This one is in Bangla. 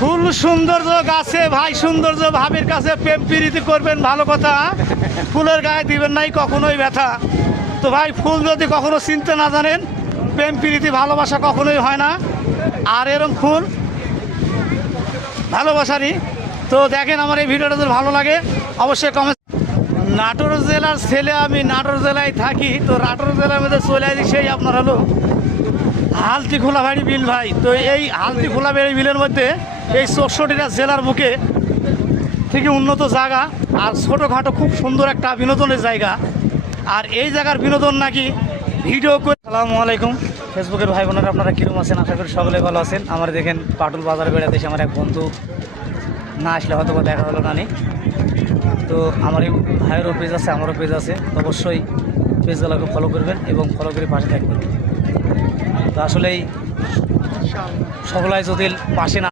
ফুল সৌন্দর্য গাছে ভাই, সৌন্দর্য ভাবের কাছে প্রেম প্রীতি করবেন, ভালো কথা। ফুলের গায়ে দিবেন নাই কখনোই ব্যথা। তো ভাই, ফুল যদি কখনো চিনতে না জানেন, প্রেম প্রীতি ভালোবাসা কখনোই হয় না। আর এরকম ফুল ভালোবাসারই। তো দেখেন, আমার এই ভিডিওটা যদি ভালো লাগে অবশ্যই কমেন্ট। নাটোর জেলার ছেলে, আমি নাটোর জেলায় থাকি। তো নাটোর জেলার মধ্যে চলে আসি সেই আপনার হলো হালতি খোলাবাড়ি বিল ভাই। তো এই হালতি খোলাবাড়ি বিলের মধ্যে এই 64টা জেলার বুকে থেকে উন্নত জায়গা আর ছোটোখাটো খুব সুন্দর একটা বিনোদনের জায়গা। আর এই জায়গার বিনোদন নাকি ভিডিও করে। আসসালামু আলাইকুম ফেসবুকের ভাই বোনেরা, আপনারা কীরকম আছেন? আশা করি সকলে ভালো আছেন। আমার দেখেন পাটুল বাজারে বেড়াতে এসে আমার এক বন্ধু না আসলে হয়তো বা দেখা হলো না। তো আমার এই ভাইয়েরও পেজ আছে, আমারও পেজ আছে। তো অবশ্যই পেজগুলোকে ফলো করবেন এবং ফলো করে পাশে থাকবেন। তো আসলেই সকলাই যদি পাশে না